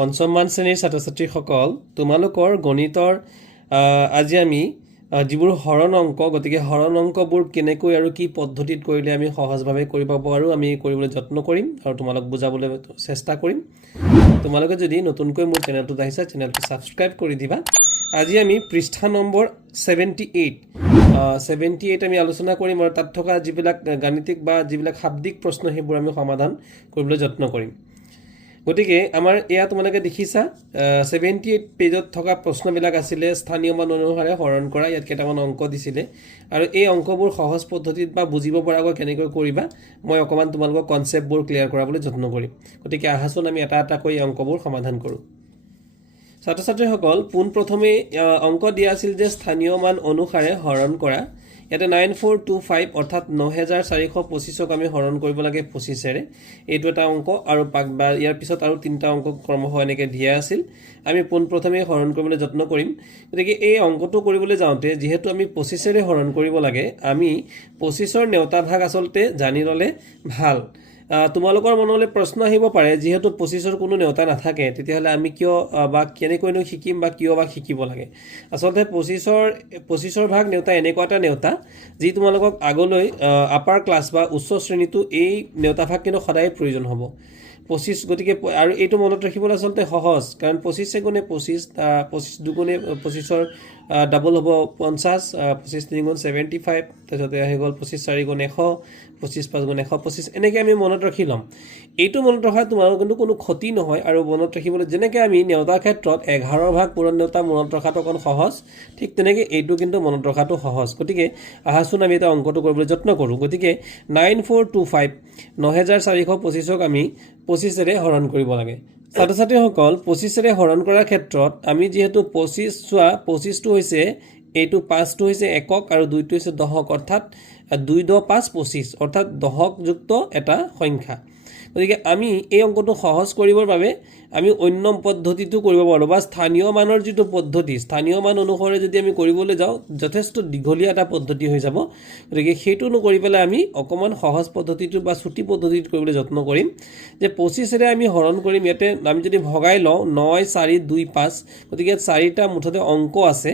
পঞ্চমমান শ্ৰেণীৰ ছাত্ৰ ছাত্ৰীসকল তোমালোকৰ গণিতৰ আজি আমি যিবোৰ হৰণ অংক গতিকে হৰণ অংকবোৰ কেনেকৈ আৰু কি পদ্ধতিত কৰিলে আমি সহজভাৱে কৰিব পাৰোঁ আমি কৰিবলৈ যত্ন কৰিম আৰু তোমালোক বুজাবলৈ চেষ্টা কৰিম। তোমালোকে যদি নতুনকৈ মোৰ চেনেলটোত আহিছা চেনেলটো ছাবস্ক্ৰাইব কৰি দিবা। আজি আমি পৃষ্ঠা নম্বৰ 78 আমি আলোচনা কৰিম আৰু তাত থকা যিবিলাক গাণিতিক বা যিবিলাক শাব্দিক প্ৰশ্ন সেইবোৰ আমি সমাধান কৰিবলৈ যত্ন কৰিম। গতিকে আমাৰ এয়া তোমালোকে দেখিছা 78 পেজত থকা প্ৰশ্নবিলাক আছিলে স্থানীয় মান অনুসাৰে হৰণ কৰা। ইয়াত কেইটামান অংক দিছিলে আৰু এই অংকবোৰ সহজ পদ্ধতিত বা বুজিব পৰাকৈ কেনেকৈ কৰিবা মই অকণমান তোমালোকক কনচেপ্টবোৰ ক্লিয়াৰ কৰাবলৈ যত্ন কৰিম। গতিকে আহাচোন আমি এটা এটাকৈ এই অংকবোৰ সমাধান কৰোঁ। ছাত্ৰ ছাত্ৰীসকল পোনপ্ৰথমে অংক দিয়া আছিল যে স্থানীয় মান অনুসাৰে হৰণ কৰা। ইয়াতে 9425 অৰ্থাৎ 9425ক আমি হৰণ কৰিব লাগে 25ৰে। এইটো এটা অংক আৰু ইয়াৰ পিছত আৰু তিনিটা অংক ক্ৰমশ এনেকৈ দিয়া আছিল। আমি পোনপ্ৰথমে হৰণ কৰিবলৈ যত্ন কৰিম। গতিকে এই অংকটো কৰিবলৈ যাওঁতে যিহেতু আমি 25ৰে হৰণ কৰিব লাগে আমি 25ৰ নেওতা ভাগ আচলতে জানি ল'লে ভাল। তোমালোকৰ মনলৈ প্ৰশ্ন আহিব পাৰে যিহেতু 25ৰ কোনো নেওতা নাথাকে তেতিয়াহ'লে আমি কিয় বা কেনেকৈনো শিকিম বা কিয় বা শিকিব লাগে। আচলতে 25ৰ ভাগ নেওতা এনেকুৱা এটা নেওতা যি তোমালোকক আগলৈ আপাৰ ক্লাছ বা উচ্চ শ্ৰেণীটো এই নেওতা ভাগ কিন্তু সদায় প্ৰয়োজন হ'ব 25। গতিকে আৰু এইটো মনত ৰাখিবলৈ আচলতে সহজ কাৰণ 25 গুণে 25 25 দুগুণে 25ৰ ডাবল হ'ব 50 25 3 গুণ 75 তাৰপিছতে আহি গ'ল 25 4 গুণ 100 25 5 গুণ 125 এনেকৈ আমি মনত ৰাখি ল'ম। এইটো মনত ৰখা তোমালোকৰ কিন্তু কোনো ক্ষতি নহয় আৰু মনত ৰাখিবলৈ যেনেকৈ আমি নেওতাৰ ক্ষেত্ৰত 11 ভাগ পূৰণ নেওতা মনত ৰখাটো অকণ সহজ ঠিক তেনেকৈ এইটো কিন্তু মনত ৰখাটো সহজ। গতিকে আহাচোন আমি এটা অংকটো কৰিবলৈ যত্ন কৰোঁ। গতিকে 9425 9425ক আমি 25ৰে হৰণ কৰিব লাগে। ছাত্ৰ ছাত্ৰীসকল 25ৰে হৰণ কৰাৰ ক্ষেত্ৰত আমি যিহেতু 25 চোৱা 25টো হৈছে এইটো 5টো হৈছে একক আৰু 2টো হৈছে দশক অৰ্থাৎ 2 10 5 25 অৰ্থাৎ দশকযুক্ত এটা সংখ্যা। গতিকে আমি এই অংকটো সহজ কৰিবৰ বাবে আমি অন্য পদ্ধতিটো কৰিব পাৰোঁ বা স্থানীয় মানৰ যিটো পদ্ধতি স্থানীয় মান অনুসাৰে যদি আমি কৰিবলৈ যাওঁ যথেষ্ট দীঘলীয়া এটা পদ্ধতি হৈ যাব। গতিকে সেইটো নকৰি পেলাই আমি অকণমান সহজ পদ্ধতিটো বা ছুটি পদ্ধতিটো কৰিবলৈ যত্ন কৰিম যে 25ৰে আমি হৰণ কৰিম। ইয়াতে আমি যদি ভগাই লওঁ 9 4 2 5 গতিকে 4টা মুঠতে অংক আছে।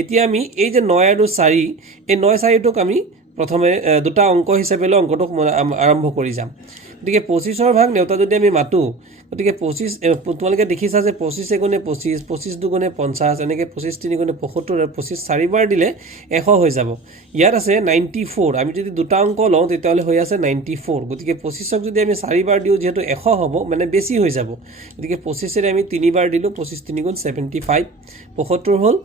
এতিয়া আমি এই যে 9 আৰু 4 এই 9 4টোক আমি প্ৰথমে দুটা অংক হিচাপে লৈ অংকটো আৰম্ভ কৰি যাম। গতিকে 25ৰ ভাগ নেওতা যদি আমি মাতোঁ গতিকে 25 তোমালোকে দেখিছা যে 25 গুণে 25 25 দুগুণে 50 এনেকৈ 25 3 গুণে 75 আৰু 25 4বাৰ দিলে 100 হৈ যাব। ইয়াত আছে 94 আমি যদি দুটা অংক লওঁ তেতিয়াহ'লে হৈ আছে 94। গতিকে 25ক যদি আমি 4বাৰ দিওঁ যিহেতু 100 হ'ব মানে বেছি হৈ যাব। গতিকে 25ৰে আমি 3বাৰ দিলোঁ 25 3 গুণ 75 75 হ'ল।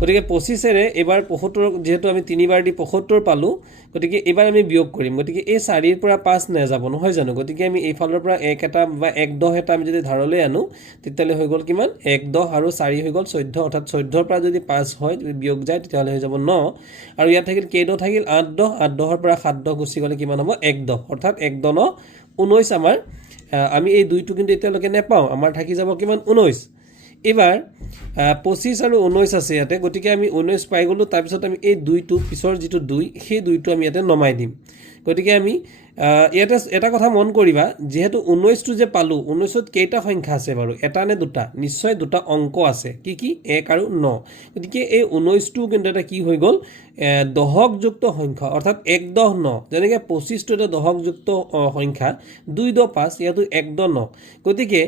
গতিকে 25ৰে এইবাৰ 75 যিহেতু আমি 3বাৰ দি 75 পালোঁ গতিকে এইবাৰ আমি বিয়োগ কৰিম। গতিকে এই 4ৰ পৰা 5 নাযাব নহয় জানো। গতিকে আমি এইফালৰ পৰা 1 এটা বা 1 10 এটা আমি যদি ধাৰলৈ আনো তেতিয়াহ'লে হৈ গ'ল কিমান 1 10 আৰু 4 হৈ গ'ল 14 অৰ্থাৎ 14ৰ পৰা যদি 5 হয় বিয়োগ যায় তেতিয়াহ'লে হৈ যাব 9 আৰু ইয়াত থাকিল কেইদহ থাকিল 8 10 8 10ৰ পৰা 7 10 গুচি গ'লে কিমান হ'ব 1 10 অৰ্থাৎ 1 10 19 আমাৰ আমি এই দুইটো কিন্তু এতিয়ালৈকে নেপাওঁ আমাৰ থাকি যাব কিমান 19। এইবাৰ 25 আৰু 19 আছে ইয়াতে গতিকে আমি 19 পাই গ'লোঁ। তাৰপিছত আমি এই দুইটো পিছৰ যিটো 2 সেই দুইটো আমি ইয়াতে নমাই দিম। গতিকে আমি ইয়াতে এটা কথা মন কৰিবা যিহেতু 19টো যে পালোঁ 19ত কেইটা সংখ্যা আছে বাৰু এটা নে দুটা নিশ্চয় দুটা অংক আছে কি কি 1 আৰু 9। গতিকে এই 19টো কিন্তু এটা কি হৈ গ'ল দশকযুক্ত সংখ্যা অৰ্থাৎ 1 10 9 যেনেকৈ 25টো এটা দশকযুক্ত সংখ্যা 2 10 5 ইয়াতো 1 10 9। গতিকে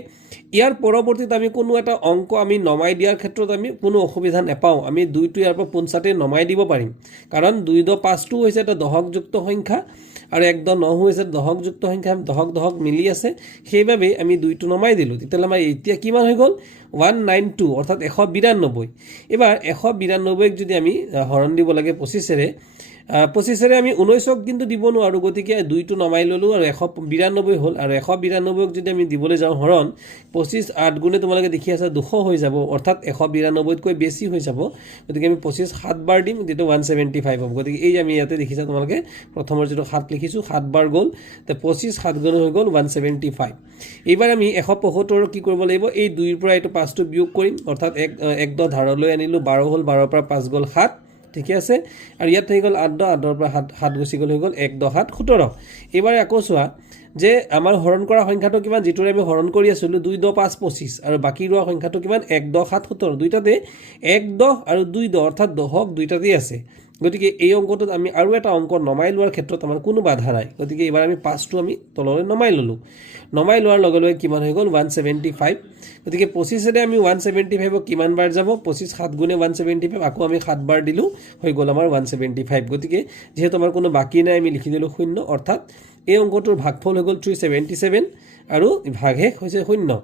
ইয়াৰ পৰৱৰ্তীত আমি কোনো এটা অংক আমি নমাই দিয়াৰ ক্ষেত্ৰত আমি কোনো অসুবিধা নাপাওঁ। আমি 2টো ইয়াৰ পৰা পোনচাতে নমাই দিব পাৰিম কাৰণ 2 10 5টো হৈছে এটা দশকযুক্ত সংখ্যা আৰু 1 10 9 হৈছে দশকযুক্ত সংখ্যা দশক মিলি আছে সেইবাবে আমি 2টো নমাই দিলোঁ। তেতিয়াহ'লে আমাৰ এতিয়া কিমান হৈ গ'ল 192 অৰ্থাৎ 192। এইবাৰ 192ক যদি আমি হৰণ দিব লাগে 25ৰে 25ৰে আমি 19ক কিন্তু দিব নোৱাৰোঁ। গতিকে 2টো নমাই ল'লোঁ আৰু 192 হ'ল আৰু 192ক যদি আমি দিবলৈ যাওঁ হৰণ 25 8 গুণে তোমালোকে দেখি আছা 200 হৈ যাব অৰ্থাৎ 192তকৈ বেছি হৈ যাব। গতিকে আমি 25 7বাৰ দিম যিটো 175 হ'ব। গতিকে এই আমি ইয়াতে দেখিছা তোমালোকে প্ৰথমৰ যিটো 7 লিখিছোঁ 7বাৰ গ'ল তে 25 7 গুণে হৈ গ'ল 175। এইবাৰ আমি 175 কি কৰিব লাগিব এই 2ৰ পৰা এইটো 5টো বিয়োগ কৰিম অৰ্থাৎ 1 10 ধাৰলৈ আনিলোঁ 12 হ'ল 12ৰ পৰা 5 গ'ল 7 ঠিকে আছে আৰু ইয়াত হৈ গ'ল 8 10 8ৰ পৰা 7 গুচি গ'ল হৈ গ'ল 1 10 7 17 এবাৰ আকৌ চোৱা যে আমাৰ হৰণ কৰা সংখ্যাটো কিমান যিটোৰে আমি হৰণ কৰি আছিলোঁ 2 10 5 25 আৰু বাকী ৰোৱা সংখ্যাটো কিমান 1 10 7 17 দুইটাতে 1 10 আৰু 2 10 অৰ্থাৎ 10 দুইটাতেই আছে গতিকে এই অংকটোত আমি আৰু এটা অংক নমাই লোৱাৰ ক্ষেত্ৰত আমাৰ কোনো বাধা নাই গতিকে এবাৰ আমি 5টো আমি তললৈ নমাই ললোঁ নমাই লোৱাৰ লগে লগে কিমান হৈ গ'ল 175 গতিকে 25 আমি 175 কিমান বাৰ যাব 25 7 গুণে 175 আকৌ আমি 7 বাৰ দিলোঁ হৈ গ'ল আমাৰ 175 গতিকে যেহেতু আমাৰ কোনো বাকি নাই আমি লিখি দিলোঁ 0 অৰ্থাৎ এই অংকটোৰ ভাগফল হৈ গ'ল 377 আৰু ভাগশেষ হৈছে 0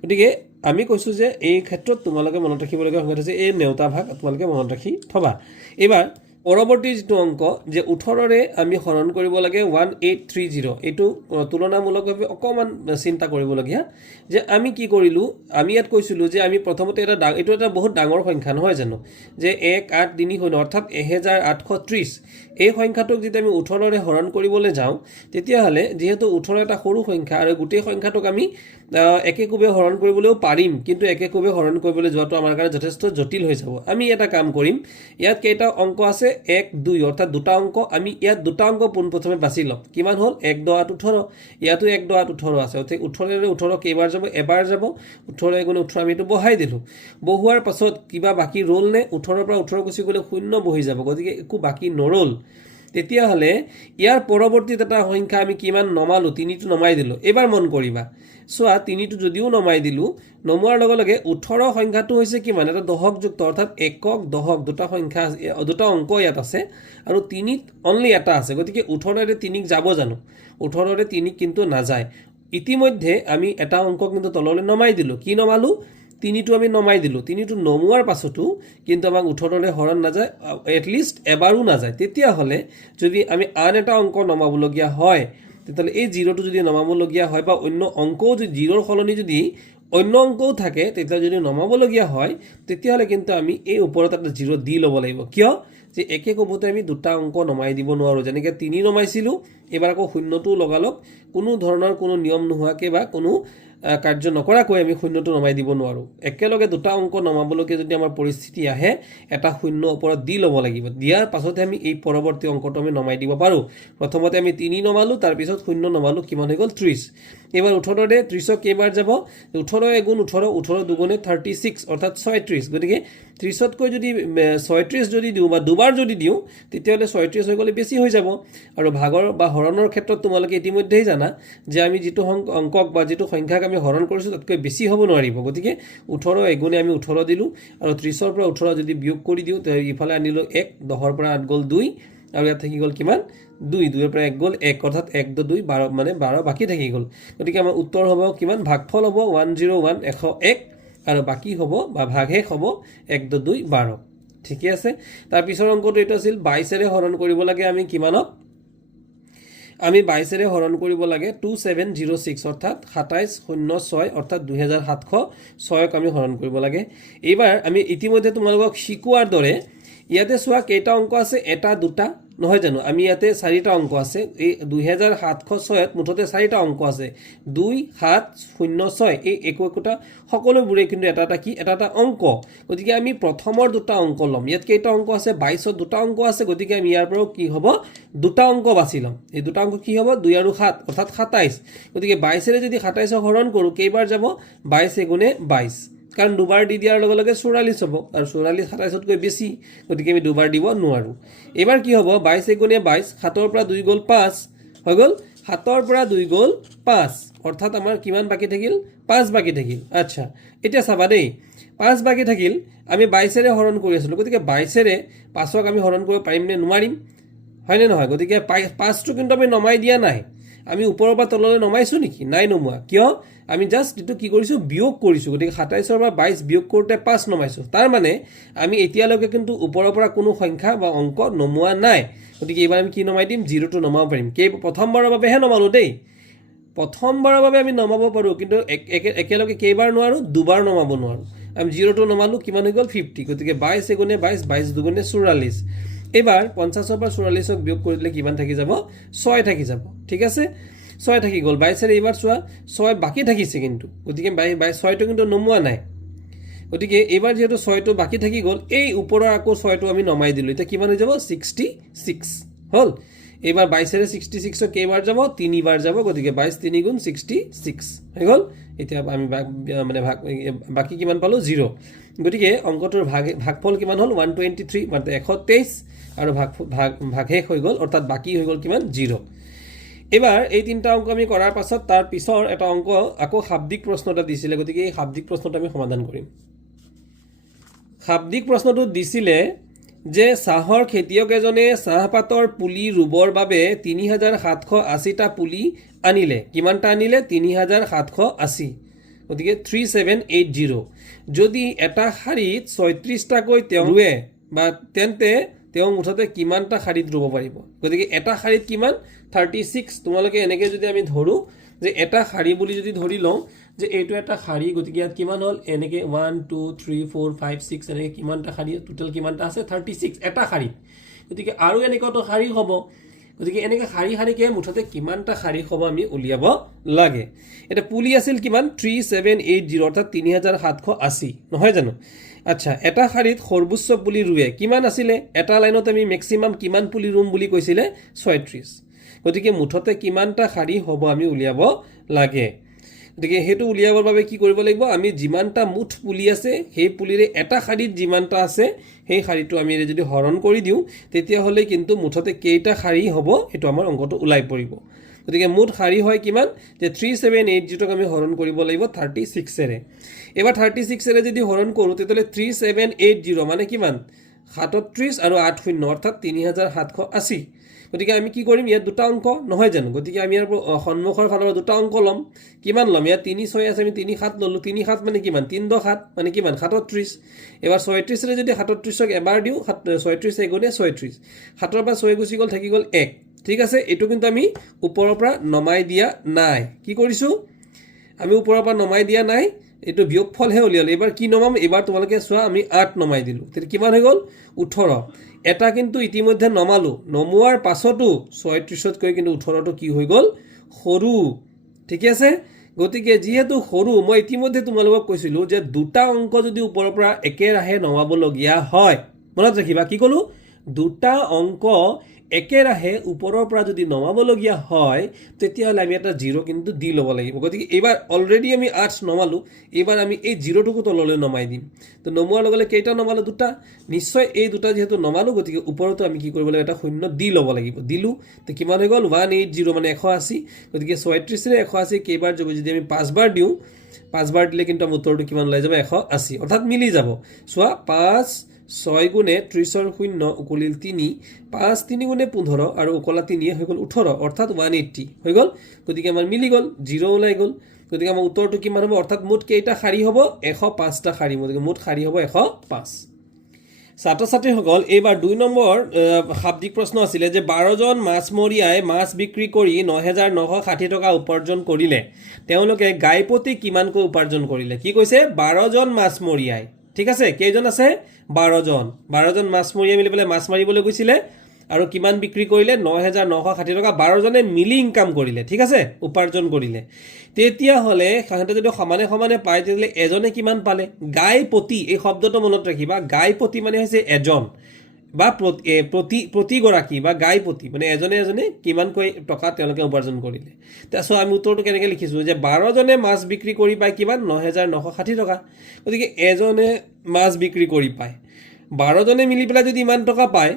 গতিকে আমি কৈছোঁ যে এই ক্ষেত্ৰত তোমালোকে মনত ৰাখিবলগীয়া সংখ্যা হৈছে এই নেওতা ভাগ তোমালোকে মনত ৰাখি থবা এবাৰ পৰৱৰ্তী যেটো অংক যে 18ৰে আমি হৰণ কৰিব লাগে 1830 এইটো তুলনামূলকভাৱে অকমান চিন্তা কৰিবলগীয়া যে আমি কি কৰিলোঁ আমি ইয়াত কৈছিলোঁ যে আমি প্ৰথমতে এইটো এটা বহুত ডাঙৰ সংখ্যা নহয় জানো যে 1830 অৰ্থাৎ 1830 এই সংখ্যাটোক যদি আমি 18ৰে হৰণ কৰিবলৈ যাওঁ তেতিয়াহ'লে যেহেতু 18 এটা সৰু সংখ্যা আৰু গোটেই সংখ্যাটোক আমি একেকোবে হৰণ কৰিবলৈও পাৰিম কিন্তু একেকোবে হৰণ কৰিবলৈ যোৱাটো আমাৰ কাৰণে যথেষ্ট জটিল হৈ যাব আমি এটা কাম কৰিম ইয়াত কেইটা অংক আছে 1 2 অৰ্থাৎ দুটা অংক আমি ইয়াত দুটা অংক পোনপ্ৰথমে বাছি লম কিমান হ'ল 1 10 8 18 ইয়াতো 1 10 8 18 আছে অৰ্থাৎ 18ৰে 18 কেইবাৰ যাব এবাৰ যাব 18 গুণে 18 আমি এইটো বহাই দিলোঁ বহুৱাৰ পাছত কিবা বাকি ৰ'ল নে 18ৰ পৰা 18 গুচি গ'লে 0 বহি যাব গতিকে একো বাকি নৰল তেতিয়াহ'লে ইয়াৰ পৰৱৰ্তীত এটা সংখ্যা আমি কিমান নমালোঁ 3টো নমাই দিলোঁ এবাৰ মন কৰিবা চোৱা 3টো যদিও নমাই দিলোঁ নমোৱাৰ লগে লগে 18 সংখ্যাটো হৈছে কিমান এটা দশক যুক্ত অৰ্থাৎ একক দশক দুটা সংখ্যা দুটা অংক ইয়াত আছে আৰু 3ত অনলি এটা আছে গতিকে 18ৰে 3ক যাব জানো 18ৰে 3ক কিন্তু নাযায় ইতিমধ্যে আমি এটা অংক কিন্তু তললৈ নমাই দিলোঁ কি নমালোঁ 3টো আমি নমাই দিলোঁ 3টো নমোৱাৰ পাছতো কিন্তু আমাক 18ৰে হৰণ নাযায় এটলিষ্ট এবাৰো নাযায় তেতিয়াহ'লে যদি আমি আন এটা অংক নমাবলগীয়া হয় তেতিয়াহ'লে এই 0টো যদি নমাবলগীয়া হয় বা অন্য অংকও যদি 0ৰ সলনি যদি অন্য অংকও থাকে তেতিয়া যদি নমাবলগীয়া হয় তেতিয়াহ'লে কিন্তু আমি এই ওপৰত এটা 0 দি ল'ব লাগিব কিয় যে একে কোবতে আমি দুটা অংক নমাই দিব নোৱাৰোঁ যেনেকৈ 3 নমাইছিলোঁ এবাৰ আকৌ 0টো লগালগ কোনো ধৰণৰ কোনো নিয়ম নোহোৱাকৈ বা কোনো কাৰ্য নকৰাকৈ আমি 0টো নমাই দিব নোৱাৰোঁ একেলগে দুটা অংক নমাবলগীয়া যদি আমাৰ পৰিস্থিতি আহে এটা 0 ওপৰত দি ল'ব লাগিব দিয়াৰ পাছতে আমি এই পৰৱৰ্তী অংকটো আমি নমাই দিব পাৰোঁ প্ৰথমতে আমি 3 নমালোঁ তাৰপিছত 0 নমালোঁ কিমান হৈ গ'ল 30 এবাৰ 18ৰে 30ক কেইবাৰ যাব 18 গুণ 18 18 দুগুণে 36 অৰ্থাৎ 36 গতিকে 30তকৈ যদি 36 যদি দিওঁ বা দুবাৰ যদি দিওঁ তেতিয়াহ'লে 36 হৈ গ'লে বেছি হৈ যাব আৰু ভাগৰ বা হৰণৰ ক্ষেত্ৰত তোমালোকে ইতিমধ্যেই জানা যে আমি যিটো অংকক বা যিটো সংখ্যাক আমি হৰণ কৰিছোঁ তাতকৈ বেছি হ'ব নোৱাৰিব গতিকে 18 এগুণে আমি 18 দিলোঁ আৰু 30ৰ পৰা 18 যদি বিয়োগ কৰি দিওঁ ইফালে আনিলোঁ 1 10ৰ পৰা 8 গ'ল 2 আৰু ইয়াত থাকি গ'ল কিমান 2 2ৰ পৰা 1 গ'ল 1 অৰ্থাৎ 1 2 12 মানে 12 বাকী থাকি গ'ল গতিকে আমাৰ উত্তৰ হ'ব কিমান ভাগফল হ'ব 101 101 আৰু বাকী হ'ব বা ভাগশেষ হ'ব 1 2 12 ঠিকে আছে তাৰ পিছৰ অংকটো এটা আছিল 22ৰে হৰণ কৰিব লাগে আমি কিমানক আমি 22ৰে হৰণ কৰিব লাগে 2706 অৰ্থাৎ 2706 অৰ্থাৎ 2706ক আমি হৰণ কৰিব লাগে এইবাৰ আমি ইতিমধ্যে তোমালোকক শিকোৱাৰ দৰে ইয়াতে চোৱা কেইটা অংক আছে এটা দুটা নহয় জানো আমি ইয়াতে 4টা অংক আছে এই 2706ত মুঠতে 4টা অংক আছে 2706 এই একোটা সকলোবোৰে কিন্তু এটা এটা কি এটা এটা অংক গতিকে আমি প্ৰথমৰ দুটা অংক ল'ম ইয়াত কেইটা অংক আছে 22ত দুটা অংক আছে গতিকে আমি ইয়াৰ পৰা কি হ'ব দুটা অংক বাছি ল'ম এই দুটা অংক কি হ'ব 2 আৰু 7 অৰ্থাৎ 27 গতিকে 22ৰে যদি 27ক হৰণ কৰোঁ কেইবাৰ যাব 22 গুণে 22 কাৰণ দুবাৰ দি দিয়াৰ লগে লগে 44 হ'ব আৰু 44 27তকৈ বেছি গতিকে আমি দুবাৰ দিব নোৱাৰোঁ এবাৰ কি হ'ব 22 গুণে 22 7ৰ পৰা 2 গ'ল 5 হৈ গ'ল 7ৰ পৰা 2 গ'ল 5 অৰ্থাৎ আমাৰ কিমান বাকি থাকিল 5 বাকি থাকিল আচ্ছা এতিয়া চাবা দেই 5 বাকি থাকিল আমি 22ৰে হৰণ কৰি আছিলোঁ গতিকে 22ৰে 5ক আমি হৰণ কৰিব পাৰিম নে নোৱাৰিম হয়নে নহয় গতিকে 5টো কিন্তু আমি নমাই দিয়া নাই আমি ওপৰৰ পৰা তললৈ নমাইছোঁ নেকি নাই নমোৱা কিয় আমি জাস্ট এইটো কি কৰিছোঁ বিয়োগ কৰিছোঁ গতিকে 27ৰ পৰা 22 বিয়োগ কৰোঁতে 5 নমাইছোঁ তাৰ মানে আমি এতিয়ালৈকে কিন্তু ওপৰৰ পৰা কোনো সংখ্যা বা অংক নমোৱা নাই গতিকে এইবাৰ আমি কি নমাই দিম 0টো নমাব পাৰিম প্ৰথমবাৰৰ বাবেহে নমালোঁ দেই প্ৰথমবাৰৰ বাবে আমি নমাব পাৰোঁ কিন্তু একেলগে কেইবাৰ নোৱাৰোঁ দুবাৰ নমাব নোৱাৰোঁ আমি 0টো নমালোঁ কিমান হৈ গ'ল 50 গতিকে 22 গুণে 22 22 দুগুণে 44 এবাৰ 50ৰ পৰা 44ক বিয়োগ কৰিলে কিমান থাকি যাব 6 থাকি যাব ঠিক আছে 6 থাকি গ'ল 22ৰে এইবাৰ চোৱা 6 বাকী থাকিছে কিন্তু গতিকে 6টো কিন্তু নমোৱা নাই গতিকে এইবাৰ যেহেতু 6টো বাকি থাকি গ'ল এই ওপৰৰ আকৌ 6টো আমি নমাই দিলোঁ এতিয়া কিমান হৈ যাব 66 হ'ল এইবাৰ 22 ৰে 66 কেইবাৰ যাব 3 বাৰ যাব গতিকে 22 3 গুণ 66 হৈ গ'ল এতিয়া আমি মানে বাকি কিমান পালো 0 গতিকে অংকটোৰ ভাগফল কিমান হ'ল 123 মানে 123 আৰু ভাগ শেষ হৈ গ'ল অৰ্থাৎ বাকি হৈ গ'ল কিমান 0 এবাৰ এই তিনটা অংক আমি কৰাৰ পাছত তাৰ পিছৰ এটা অংক আকৌ শাব্দিক প্ৰশ্ন এটা দিছিলে গতিকে এই শাব্দিক প্ৰশ্নটো আমি সমাধান কৰিম শাব্দিক প্ৰশ্নটো দিছিলে যে চাহৰ খেতিয়ক এজনে চাহপাতৰ পুলি ৰুবৰ বাবে 3780টা পুলি আনিলে কিমানটা আনিলে 3780 গতিকে 3780 যদি এটা শাৰীত 36টাকৈ তেওঁ ৰুৱে বা তেন্তে তেওঁ মুঠতে কিমানটা শাৰীত ৰুব পাৰিব গতিকে এটা শাৰীত কিমান 36 তোমালোকে এনেকৈ যদি আমি ধৰো যে এটা শাৰী বুলি যদি ধৰি লওঁ যে এইটো এটা শাৰী গতিকে ইয়াত কিমান হ'ল এনেকৈ 1 2 3 4 5 6 এনেকৈ কিমানটা শাৰী টোটাল কিমানটা আছে 36 এটা শাৰীত গতিকে আৰু এনেকুৱাটো শাৰী হ'ব গতিকে এনেকৈ শাৰীকে মুঠতে কিমানটা শাৰী হ'ব আমি উলিয়াব লাগে এটা পুলি আছিল কিমান 3780 অৰ্থাৎ 3780 নহয় জানো আচ্ছা এটা শাৰীত সৰ্বোচ্চ পুলি ৰুৱে কিমান আছিলে এটা লাইনত আমি ম্যাক্সিমাম কিমান পুলি ৰুম বুলি কৈছিলে 36 গতিকে মুঠতে কিমানটা শাৰী হ'ব আমি উলিয়াব লাগে গতিকে হেতু উলিয়াবৰ বাবে কি কৰিব লাগিব আমি যিমানটা মুঠ পুলি আছে সেই পুলিৰে এটা শাৰীত যিমানটা আছে সেই শাৰীটো আমি যদি হৰণ কৰি দিওঁ তেতিয়া হলে কিন্তু মুঠতে কেইটা শাৰী হ'ব হেতু আমাৰ অংকটো উলাই পৰিব গতিকে মুঠ শাৰী হয় কিমান যে 3780 ক আমি হৰণ কৰিব লাগিব 36 এৰে এবাৰ 36 এৰে যদি হৰণ কৰো তেতিয়ালে 3780 মানে কিমান 37 আৰু 8 শূন্য অৰ্থাৎ 3780 গতিকে আমি কি কৰিম ইয়াত দুটা অংক নহয় জানো গতিকে আমি ইয়াৰ সন্মুখৰ ফালৰ দুটা অংক লম কিমান লম ইয়াত 3 6 আছে আমি 3 7 ললো 3 7 মানে কিমান 3 10 7 মানে কিমান 37 এবাৰ 36 ৰে যদি 37 ক এবাৰ দিও 36 এগুণে 36 7ৰ পৰা 6 গুচি গল থাকি গল 1 ঠিক আছে এটো কিন্তু আমি ওপৰৰ পৰা নমাই দিয়া নাই কি কৰিছো আমি ওপৰৰ পৰা নমাই দিয়া নাই এটো বিয়োগফল হে উলিয়াল এবাৰ কি নমাম এবাৰ তোমালোকে চোৱা আমি 8 নমাই দিলো তে কিমান হৈ গল 18 এটা কিন্তু ইতিমধ্যে নমালো নমুৱাৰ পাছতো 36 কৈ কিন্তু 18 টো কি হৈ গল সৰু ঠিক আছে গতিকে যেহেতু সৰু মই ইতিমধ্যে তোমালোকক কৈছিলো যে দুটা অংক যদি ওপৰৰ পৰা একেৰাহে নমাব লগিয়া হয় মনত ৰাখিবা কি কলো দুটা অংক একেৰাহে ওপৰৰ পৰা যদি নমাব লগিয়া হয় তেতিয়া আমি এটা 0 কিন্তু দি লব লাগিব গতিকে এবাৰ অলৰেডি আমি 8 নমালো এবাৰ আমি এই 0 টুকু তললৈ নমাই দিম তো নমুৱাৰ লগলে কেইটা নমালো দুটা নিশ্চয় এই দুটা যেহেতু নমালো গতিকে ওপৰতো আমি কি কৰিব লাগিব এটা শূন্য দি লব লাগিব দিলু তো কিমান হৈ গল 180 মানে 180 গতিকে 36 ৰে 180 কেইবাৰ যাব যদি আমি 5 বাৰ দিও 5 বাৰ দিলে কিন্তু উত্তৰটো কিমান ওলাই যাব 180 অৰ্থাৎ মিলি যাব সোৱা 5 6 গুণে 30 ৰ শূন্য উকলিল 3 5 3 গুণে 15 আৰু উকলা 3 হৈ গল 18 অৰ্থাৎ 180 হৈ গল গতিকে আমাৰ মিলি গল 0 ওলাই গল গতিকে আমাৰ উত্তৰটো কিমান হ'ব অৰ্থাৎ মুঠ কেইটা শাৰী হ'ব 105 টা শাৰী গতিকে মুঠ শাৰী হ'ব 105 ছাত্ৰ-ছাত্ৰী সকল এইবাৰ 2 নম্বৰ শাব্দিক প্ৰশ্ন আছিল যে 12 জন মাছমৰীয়াই মাছ বিক্ৰী কৰি 9960 টকা উপাৰ্জন কৰিলে তেওঁলোকে গাইপতি কিমানকৈ উপাৰ্জন কৰিলে কি কৈছে 12 জন মাছমৰীয়াই ঠিক আছে কেইজন আছে 12 জন মাছমৰীয়া মিলি পেলাই মাছ মাৰিবলৈ গৈছিলে আৰু কিমান বিক্ৰী কৰিলে 9960 টকা 12 জনে মিলি ইনকাম কৰিলে ঠিক আছে উপাৰ্জন কৰিলে তেতিয়া হলে খাহতে যদি সমানে সমানে পায় তেতিয়ালে এজনে কিমান পালে গাইপতি এই শব্দটো মনত ৰাখিবা গাইপতি মানে হৈছে এজন বা প্ৰতিগৰাকী বা গাইপতি মানে এজনে কিমান কৈ টকা তেওঁলোকে উপাৰ্জন কৰিলে তাসো আমি উত্তৰটো কেনেকৈ লিখিছো যে 12 জনে মাছ বিক্ৰী কৰি পায় কিমান 9960 টকা গতিকে এজনে মাছ বিক্ৰী কৰি পায় 12 জনে মিলি পেলাই যদি ইমান টকা পায়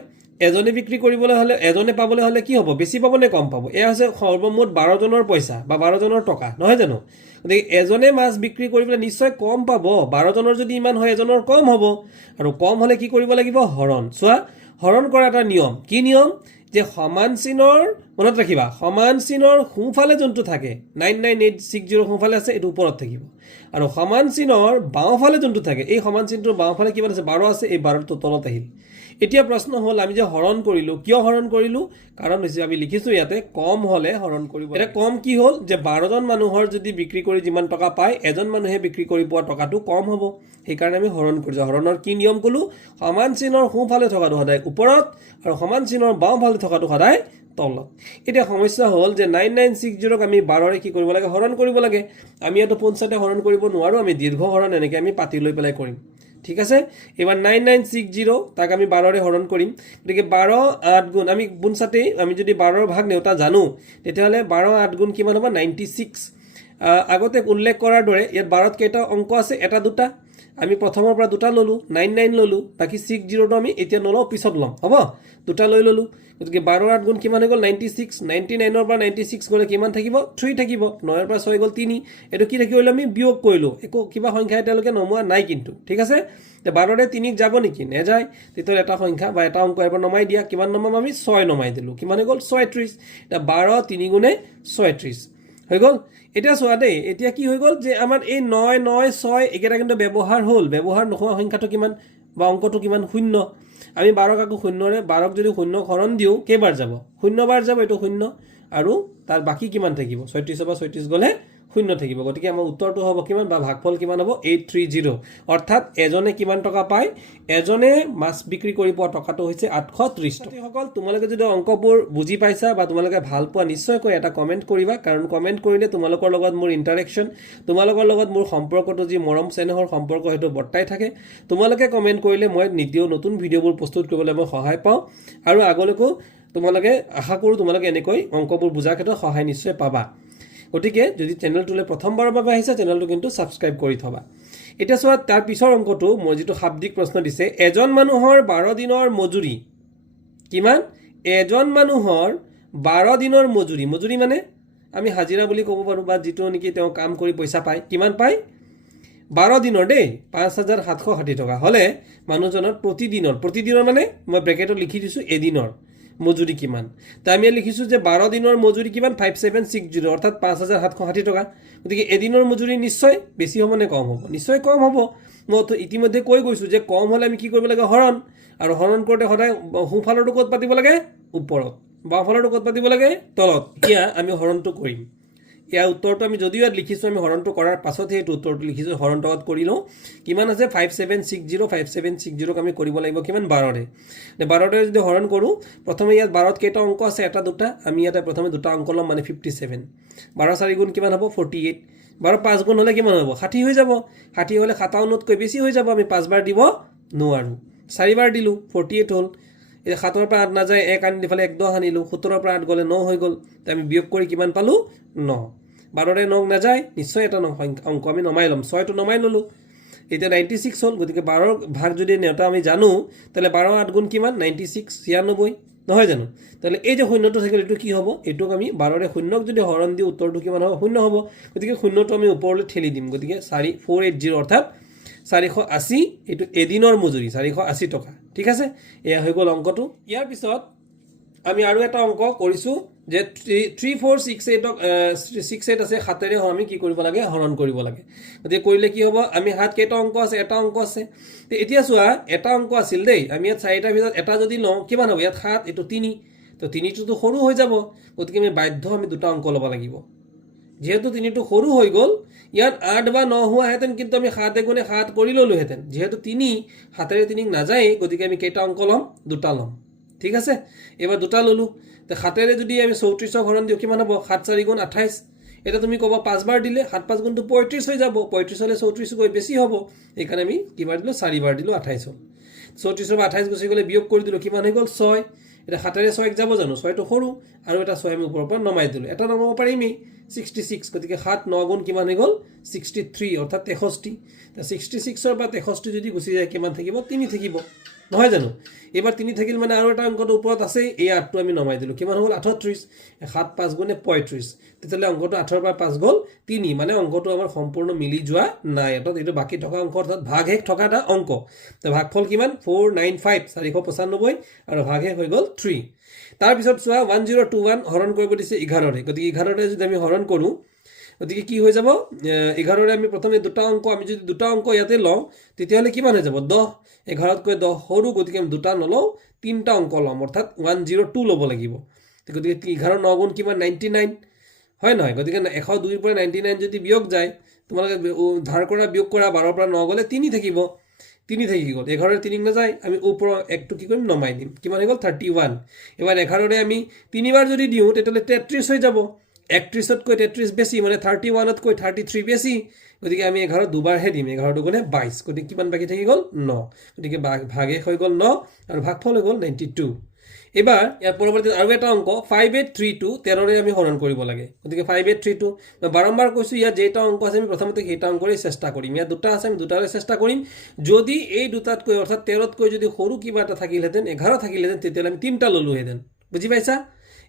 এজনে বিক্ৰী কৰিবলৈ হলে এজনে পাবলৈ হলে কি হ'ব বেছি পাব নে কম পাব এয়া হৈছে সৰ্বমুঠ 12 জনৰ পইচা বা 12 জনৰ টকা নহয় জানো গতিকে এজনে মাছ বিক্ৰী কৰিবলৈ নিশ্চয় কম পাব 12 জনৰ যদি ইমান হয় এজনৰ কম হ'ব আৰু কম হলে কি কৰিব লাগিব হৰণ চোৱা হৰণ কৰা এটা নিয়ম কি নিয়ম যে সমান চিনৰ মনত ৰাখিবা সমান চিনৰ সোঁফালে যোনটো থাকে 99860 সোঁফালে আছে এটো ওপৰত থাকিব আৰু সমান চিনৰ বাওঁফালে যোনটো থাকে এই সমান চিনটোৰ বাওঁফালে কিমান আছে 12 আছে এই 12 টো তলত আহিল এতিয়া প্ৰশ্ন হল আমি যে হৰণ কৰিলো কিয় হৰণ কৰিলো কাৰণ হৈছে আমি লিখিছো ইয়াতে কম হলে হৰণ কৰিব এটা কম কি হল যে 12 জন মানুহৰ যদি বিক্ৰী কৰি যিমান টকা পায় এজন মানুহে বিক্ৰী কৰি পোৱা টকাটো কম হ'ব সেই কাৰণে আমি হৰণ কৰিছো হৰণৰ কি নিয়ম কলো সমান চিনৰ সোঁফালে থকাটো সদায় ওপৰত আৰু সমান চিনৰ বাওঁফালে থকাটো সদায় তলত এতিয়া সমস্যা হ'ল যে 9960ক আমি 12ৰে কি কৰিব লাগে হৰণ কৰিব লাগে আমি এটো পঞ্চাতে হৰণ কৰিব নোৱাৰো আমি দীৰ্ঘ হৰণ এনেকৈ আমি পাতি লৈ পেলাই কৰিম ঠিক আছে এবাৰ 9960 তাক আমি 12ৰে হৰণ কৰিম গতিকে 12 8 গুণ আমি গুণসাতে আমি যদি 12ৰ ভাগ নেউতা জানো তেতিয়াহলে 12 8 গুণ কিমান হ'ব 96 আগতে উল্লেখ কৰাৰ দৰে ইয়াত 12ত কেইটা অংক আছে এটা দুটা আমি প্ৰথমৰ পৰা দুটা ললো 99 ললো বাকি 60 টো আমি এতিয়া নলও পিছত লম হ'ব দুটা লৈ ললো গতিকে 12 8 গুণ কিমান হৈ গল 96 99 ৰ পৰা 96 গলে কিমান থাকিব 3 থাকিব 9 ৰ পৰা 6 গল 3 এটো কি থাকিব আমি বিয়োগ কৰিলো একো কিবা সংখ্যা এটালৈকে নমোৱা নাই কিন্তু ঠিক আছে তে 12 ৰে 3 যাব নেকি নেযায় তেতিয়াৰ এটা সংখ্যা বা এটা অংক এবাৰ নমাই দিয়া কিমান নমাম আমি 6 নমাই দিলো কিমান হৈ গল 36 এটা 12 3 গুণে 36 হৈ গল এটা সোয়া দেই এতিয়া কি হৈ গল যে আমাৰ এই 9 9 6 একেটা কিন্তু ব্যৱহাৰ হল ব্যৱহাৰ নোহোৱা সংখ্যাটো কিমান বা অংকটো কিমান শূন্য আমি 12 কাকো শূন্যৰে 12ক যদি শূন্য হৰণ দিও কেইবাৰ যাব শূন্য বাৰ যাব এটো শূন্য আৰু তাৰ বাকি কিমান থাকিব 36 বা 36 গলে শূন্য থাকিব গতিকে আমাৰ উত্তৰটো হ'ব কিমান বা ভাগফল কিমান হ'ব 830 অৰ্থাৎ এজনে কিমান টকা পায় এজনে মাছ বিক্ৰী কৰি পোৱা টকাটো হৈছে 830 টকা সকল তোমালোকে যদি অংকবোৰ বুজি পাইছা বা তোমালোকে ভাল পোৱা নিশ্চয়কৈ এটা কমেন্ট কৰিবা কাৰণ কমেন্ট কৰিলে তোমালোকৰ লগত মোৰ ইন্টাৰেকচন তোমালোকৰ লগত মোৰ সম্পৰ্কটো যি মৰম চেনেহৰ সম্পৰ্ক হেতু বৰ্তাই থাকে তোমালোকে কমেন্ট কৰিলে মই নিদিও নতুন ভিডিঅ'বোৰ প্ৰস্তুত কৰিবলৈ মই সহায় পাওঁ আৰু আগলৈকো তোমালোকে আশা কৰো তোমালোকে এনেকৈ অংকবোৰ বুজাৰ ক্ষেত্ৰত সহায় নিশ্চয় পাবা গতিকে যদি চ্যানেলটোলে প্ৰথমবাৰৰ বাবে আহিছা চ্যানেলটো কিন্তু সাবস্ক্ৰাইব কৰি থবা এটা সোৱা তাৰ পিছৰ অংকটো মই যেটো শাব্দিক প্ৰশ্ন দিছে এজন মানুহৰ 12 দিনৰ মজুৰি কিমান এজন মানুহৰ 12 দিনৰ মজুৰি মানে আমি হাজিৰা বুলি ক'ব পাৰো বা যেটো নেকি তেওঁ কাম কৰি পইচা পায় কিমান পায় 12 দিনৰ দেই 5760 টকা হলে মানুহজনৰ প্ৰতিদিনৰ মানে মই ব্ৰেকেটত লিখি দিছো এদিনৰ মজুৰি কিমান তা আমি লিখিছো যে 12 দিনৰ মজুৰি কিমান 5760 অৰ্থাৎ 5760 টকা গতিকে এদিনৰ মজুৰি নিশ্চয় বেছি হ'ব নে কম হ'ব নিশ্চয় কম হ'ব মই তো ইতিমধ্যে কৈ গৈছো যে কম হলে আমি কি কৰিব লাগে হৰণ আৰু হৰণ কৰোতে সদায় হুফালৰটো ক'ত পাতিব লাগে ওপৰত বাফালৰটো ক'ত পাতিব লাগে তলত এতিয়া আমি হৰণটো কৰিম ইয়া উত্তৰটো আমি যদিও ইয়াত লিখিছো আমি হৰণটো কৰাৰ পাছতহে এই উত্তৰটো লিখিছো হৰণটো আগত কৰিলো কিমান আছে 5760 আমি কৰিব লাগিব কিমান 12 ৰে 12 ৰে যদি হৰণ কৰো প্ৰথমে ইয়াত 12ত কেইটা অংক আছে এটা দুটা আমি ইয়াতে প্ৰথমে দুটা অংক লম মানে 57 12 4 গুণ কিমান হ'ব 48 12 5 গুণ হলে কিমান হ'ব 60 হৈ যাব 60 হলে 57 কৈ বেছি হৈ যাব আমি 5 বাৰ দিব নোৱাৰো 4 বাৰ দিলো 48 হল এই 7 ৰ পৰা 8 না যায় 1 আনি দিফালে 1 10 আনিলো 17 ৰ পৰা 8 গলে 9 হৈ গল তে আমি বিয়োগ কৰি কিমান পালো 9 12 ৰে 9 না যায় নিশ্চয় এটা অংক আমি নমাই লম 6 টো নমাই ললো এটা 96 হল গতিকে 12 ভাগ যদি নেউতা আমি জানো তাহলে 12 8 গুণ কিমান 96 96 নহয় জানো তাহলে এই যে শূন্যটো থাকিল এটো কি হ'ব এটোক আমি 12 ৰে শূন্যক যদি হৰণ দি উত্তৰটো কিমান হ'ব শূন্য হ'ব গতিকে শূন্যটো আমি ওপৰলৈ ঠেলি দিম গতিকে 480 অৰ্থাৎ 480 এটো এদিনৰ মজুৰি 480 টকা ঠিক আছে এয়া হৈ গল অংকটো ইয়াৰ পিছত আমি আৰু এটা অংক কৰিছো যে 3468 আছে হাতেৰে আমি কি কৰিব লাগে হৰণ কৰিব লাগে গতিকে কৰিলে কি হ'ব আমি হাত কেইটা অংক আছে এটা অংক আছে তে এতিয়া চোৱা এটা অংক আছিল দেই আমি ইয়াত চাৰিটাৰ ভিতৰত এটা যদি লওঁ কিমান হ'ব ইয়াত 7 এটো 3 তো 3 টো সৰু হৈ যাব গতিকে আমি বাধ্য আমি দুটা অংক ল'ব লাগিব যেহেতু 3 টো সৰু হৈ গল ইয়াত 8 বা 9 হোৱা হেতেন কিন্তু আমি 7 গুণে 7 কৰি ললো হেতেন যেহেতু 3 হাতেৰে 3 না যায় গতিকে আমি কেইটা অংক লম দুটা লম ঠিক আছে এবাৰ দুটা ললো তে হাতেৰে যদি আমি 34 হৰণ দিও কিমান হ'ব 7 4 গুণ 28 এটা তুমি কবা 5 বাৰ দিলে 7 5 গুণটো 35 হৈ যাব 35 হলে 34 গৈ বেছি হ'ব এইকাৰণে আমি কিবাৰ দিলো 4 বাৰ দিলো 28 হ'ল 34 পৰা 28 গুছি গলে বিয়োগ কৰি দিলো কিমান হৈ গল 6 এটা হাতেৰে 6 যাব জানো 6 টো সৰু আৰু এটা 6 আমি ওপৰৰ পৰা নমাই দিলো এটা নমাব পাৰিমি 66 গতিকে 7 9 গুণ কিমান হৈ গল 63 অৰ্থাৎ 63 তা 66 ৰ পৰা 63 যদি গুছি যায় কিমান থাকিব 3 থাকিব নহয় জানো এবাৰ 3 থাকিল মানে আৰু এটা অংকটো ওপৰত আছে এই 8টো আমি নমাই দিলো কিমান হ'ল 38 7 5 গুণে 35 তেতিয়ালে অংকটো 8 ৰ পৰা 5 গল 3 মানে অংকটো আমাৰ সম্পূৰ্ণ মিলি যোৱা নাই অৰ্থাৎ এটো বাকি থকা অংক অৰ্থাৎ ভাগহেক থকা এটা অংক তে ভাগফল কিমান 495 495 আৰু ভাগহেক হৈ গল 3 তাৰ পিছত চোৱা 1021 হৰণ কৰিব দিছে 11 ৰে গতিকে 11 ৰে যদি আমি হৰণ কৰো গতিকে কি হৈ যাব 11 ৰে আমি প্ৰথমে দুটা অংক আমি যদি দুটা অংক ইয়াতে লওঁ তেতিয়ালে কিমান হৈ যাব 10 11 তকৈ 10 সৰু গতিকে আমি দুটা নলও তিনটা অংক লম অৰ্থাৎ 102 লব লাগিব গতিকে 11 9 গুণ কিমান 99 হয় নহয় গতিকে 102 ৰ পৰা 99 যদি বিয়োগ যায় তোমালোকে ধাৰ কৰা বিয়োগ কৰা 12 ৰ পৰা 9 গলে 3 থাকিব তিনি থাকি গ'ল 11ৰ 3 নাযায় আমি ওপৰৰ একটো কি কৰিম নমাই দিম কিমান হৈ গ'ল 31 এবাৰ 11ৰে আমি তিনিবাৰ যদি দিওঁ তেতিয়াহ'লে 33 হৈ যাব 31তকৈ 33 বেছি মানে 31তকৈ 33 বেছি গতিকে আমি 11 দুবাৰহে দিম 11 দুগুণে 22 গতিকে কিমান বাকি থাকি গ'ল 9 গতিকে ভাগে হৈ গ'ল 9 আৰু ভাগফল হৈ গ'ল 92 এবাৰ ইয়াৰ পৰৱৰ্তী আৰু এটা অংক 5832 13ৰে আমি হৰণ কৰিব লাগে গতিকে 5832 মই বাৰম্বাৰ কৈছোঁ ইয়াত যেটা অংক আছে আমি প্ৰথমতে সেইটা অংকৰে চেষ্টা কৰিম ইয়াত দুটা আছে আমি দুটাৰে চেষ্টা কৰিম যদি এই দুটাতকৈ অৰ্থাৎ 13তকৈ যদি সৰু কিবা এটা থাকিলহেঁতেন 11 থাকিলহেঁতেন তেতিয়াহ'লে আমি তিনিটা ল'লোহেঁতেন বুজি পাইছা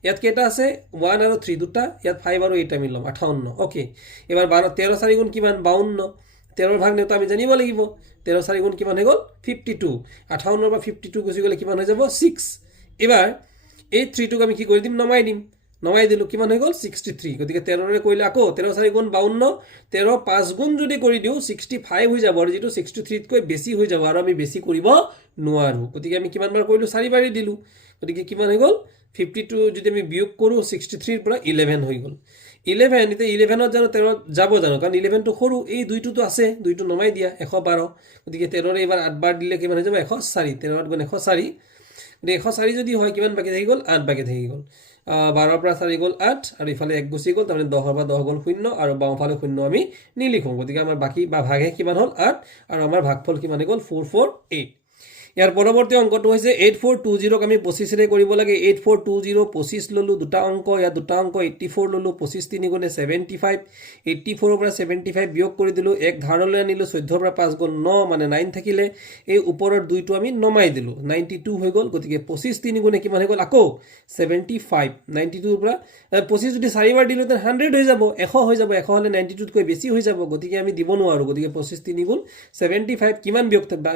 ইয়াত কেইটা আছে 1 আৰু 3 দুটা ইয়াত 5 আৰু 8 আমি ল'ম 58 ওকে এবাৰ 13 4 গুণ কিমান 52 13ৰ ভাগ নেওতা আমি জানিব লাগিব 13 4 গুণ কিমান হৈ গ'ল 52 58ৰ পৰা 52 গুচি গ'লে কিমান হৈ যাব 6 এবাৰ এই 3টোক আমি কি কৰি দিম নমাই দিলোঁ কিমান হৈ গ'ল 63 গতিকে 13ৰে কৰিলে আকৌ 13 4 গুণ 52 13 5 গুণ যদি কৰি দিওঁ 65 হৈ যাব আৰু যেটো 63তকৈ বেছি হৈ যাব আৰু আমি বেছি কৰিব নোৱাৰো গতিকে আমি কিমান বাৰ কৰিলোঁ 4 বাৰই দিলোঁ গতিকে কিমান হৈ গ'ল 52 যদি আমি বিয়োগ কৰোঁ 63ৰ পৰা 11 হৈ গ'ল 11 এতিয়া 11ত জানো 13 যাব জানো কাৰণ 11টো সৰু এই দুইটোতো আছে দুইটো নমাই দিয়া 112 গতিকে 13ৰে এবাৰ 8 বাৰ দিলে কিমান হৈ যাব 104 13ত গুণ 104 গতিকে 104 যদি হয় কিমান বাকি থাকি গ'ল 8 বাকি থাকি গ'ল 12ৰ পৰা 4 গ'ল 8 আৰু ইফালে 1 গুচি গ'ল তাৰমানে 10ৰ পৰা 10 গ'ল 0 আৰু বাওঁফালে 0 আমি নিলিখোঁ গতিকে আমাৰ বাকি বা ভাগে কিমান হ'ল 8 আৰু আমাৰ ভাগফল কিমান হৈ গ'ল 448 ইয়াৰ পৰৱৰ্তী অংকটো হৈছে 8420ক আমি 25ৰে কৰিব লাগে 8420 25 ললোঁ দুটা অংক ইয়াত দুটা অংক 84 ললোঁ 25 3 গুণে 75 84ৰ পৰা 75 বিয়োগ কৰি দিলোঁ এক ধাৰলৈ আনিলোঁ 14ৰ পৰা 5 গ'ল 9 মানে 9 থাকিলে এই ওপৰৰ দুইটো আমি নমাই দিলোঁ 92 হৈ গ'ল গতিকে 25 3 গুণে কিমান হৈ গ'ল আকৌ 75 92ৰ পৰা 25 যদি 4 বাৰ দিলোঁ তেন 100 হৈ যাব 100 হৈ যাব 100 হ'লে 92তকৈ বেছি হৈ যাব গতিকে আমি দিব নোৱাৰোঁ গতিকে 25 3 গুণ 75 কিমান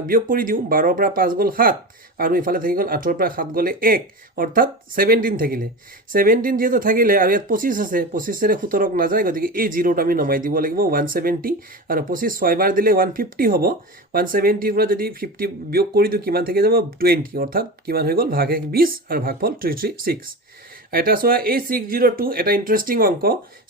বিয়োগ কৰি দিওঁ 12ৰ পৰা 5 গ'ল 7 আৰু ইফালে থাকি গ'ল 8ৰ পৰা 7 গ'লে 1 অৰ্থাৎ 17 থাকিলে 17 যেহেতু থাকিলে আৰু ইয়াত 25 আছে 25ৰে 17ক নাযায় গতিকে এই 0টো আমি নমাই দিব লাগিব 170 আৰু 25 6 বাৰ দিলে 150 হ'ব 170ৰ পৰা যদি 50 বিয়োগ কৰি দিওঁ কিমান থাকি যাব 20 অৰ্থাৎ কিমান হৈ গ'ল ভাগে 20 আৰু ভাগফল 336 এটা চোৱা এই 602 এটা ইন্টাৰেষ্টিং অংক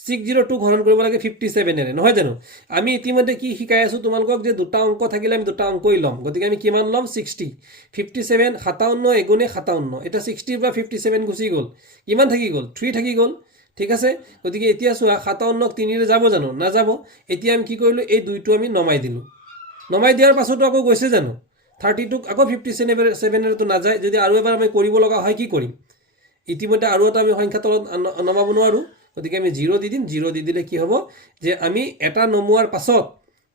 602 হৰণ কৰিব লাগে 57ৰে নহয় জানো আমি ইতিমধ্যে কি শিকাই আছো তোমালোকক যে দুটা অংক থাকিলে আমি দুটা অংকই ল'ম গতিকে আমি কিমান ল'ম 60 57 57 এগুণে 57 এটা 60ৰ পৰা 57 গুচি গ'ল কিমান থাকি গ'ল 3 থাকি গ'ল ঠিক আছে গতিকে এতিয়া চোৱা 57ক 3ৰে যাব জানো নাযাব এতিয়া আমি কি কৰিলোঁ এই দুইটো আমি নমাই দিলোঁ নমাই দিয়াৰ পাছতো আকৌ গৈছে জানো 32ক আকৌ 57ৰেতো নাযায় যদি আৰু এবাৰ আমি কৰিব লগা হয় কি কৰিম ইতিমধ্যে আৰু এটা আমি সংখ্যা তলত নমাব নোৱাৰোঁ গতিকে আমি 0 দি দিম 0 দি দিলে কি হ'ব যে আমি এটা নমোৱাৰ পাছত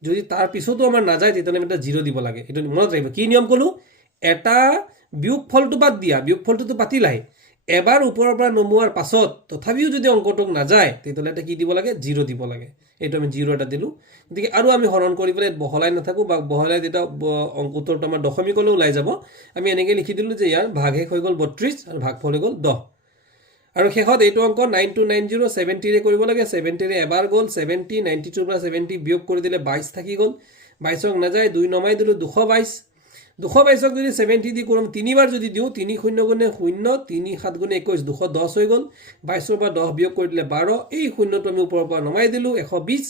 যদি তাৰ পিছতো আমাৰ নাযায় তেতিয়াহ'লে আমি এটা 0 দিব লাগে এইটো মনত ৰাখিব কি নিয়ম ক'লোঁ এটা বিয়োগফলটো বাদ দিয়া বিয়োগফলটোতো পাতিলাই এবাৰ ওপৰৰ পৰা নমোৱাৰ পাছত তথাপিও যদি অংকটোক নাযায় তেতিয়াহ'লে এটা কি দিব লাগে 0 দিব লাগে এইটো আমি 0 এটা দিলোঁ গতিকে আৰু আমি হৰণ কৰি পেলাই বহলাই নাথাকোঁ বা বহলাই যেতিয়া উত্তৰটো আমাৰ দশমিকলৈ ওলাই যাব আমি এনেকৈ লিখি দিলোঁ যে ইয়াৰ ভাগশেষ হৈ গ'ল 32 আৰু ভাগফল হৈ গ'ল 10 আৰু শেষত এইটো অংক 9290 70ৰে কৰিব লাগে 70ৰে এবাৰ গ'ল 70 92ৰ পৰা 70 বিয়োগ কৰি দিলে 22 থাকি গ'ল 22ক নাযায় 2 নমাই দিলোঁ 222 222ক যদি 70 দি কৰোঁ তিনিবাৰ যদি দিওঁ 3 0 গুণে 0 3 7 গুণে 21 210 হৈ গ'ল 22ৰ পৰা 10 বিয়োগ কৰি দিলে 12 এই শূন্যটো আমি ওপৰৰ পৰা নমাই দিলোঁ 120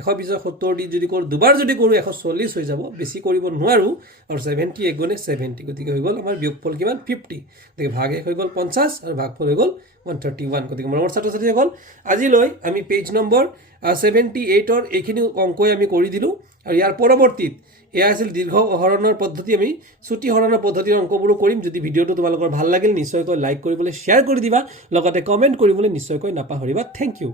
120ৰ 70 দি যদি কৰোঁ দুবাৰ যদি কৰোঁ 140 হৈ যাব বেছি কৰিব নোৱাৰোঁ আৰু 70 1 গুণে 70 গতিকে হৈ গ'ল আমাৰ বিয়োগফল কিমান 50 গতিকে ভাগশেষ হৈ গ'ল 50 আৰু ভাগফল হৈ গ'ল 131 গতিকে মৰমৰ ছাত্ৰ ছাত্ৰীসকল আজিলৈ আমি পেজ নম্বৰ 78ৰ এইখিনি অংকই আমি কৰি দিলোঁ আৰু ইয়াৰ পৰৱৰ্তীত এয়া আছিল দীৰ্ঘ হৰণৰ পদ্ধতি আমি ছুটি হৰণৰ পদ্ধতিৰ অংকবোৰো কৰিম যদি ভিডিঅ'টো তোমালোকৰ ভাল লাগিল নিশ্চয়কৈ লাইক কৰিবলৈ শ্বেয়াৰ কৰি দিবা লগতে কমেণ্ট কৰিবলৈ নিশ্চয়কৈ নাপাহৰিবা থেংক ইউ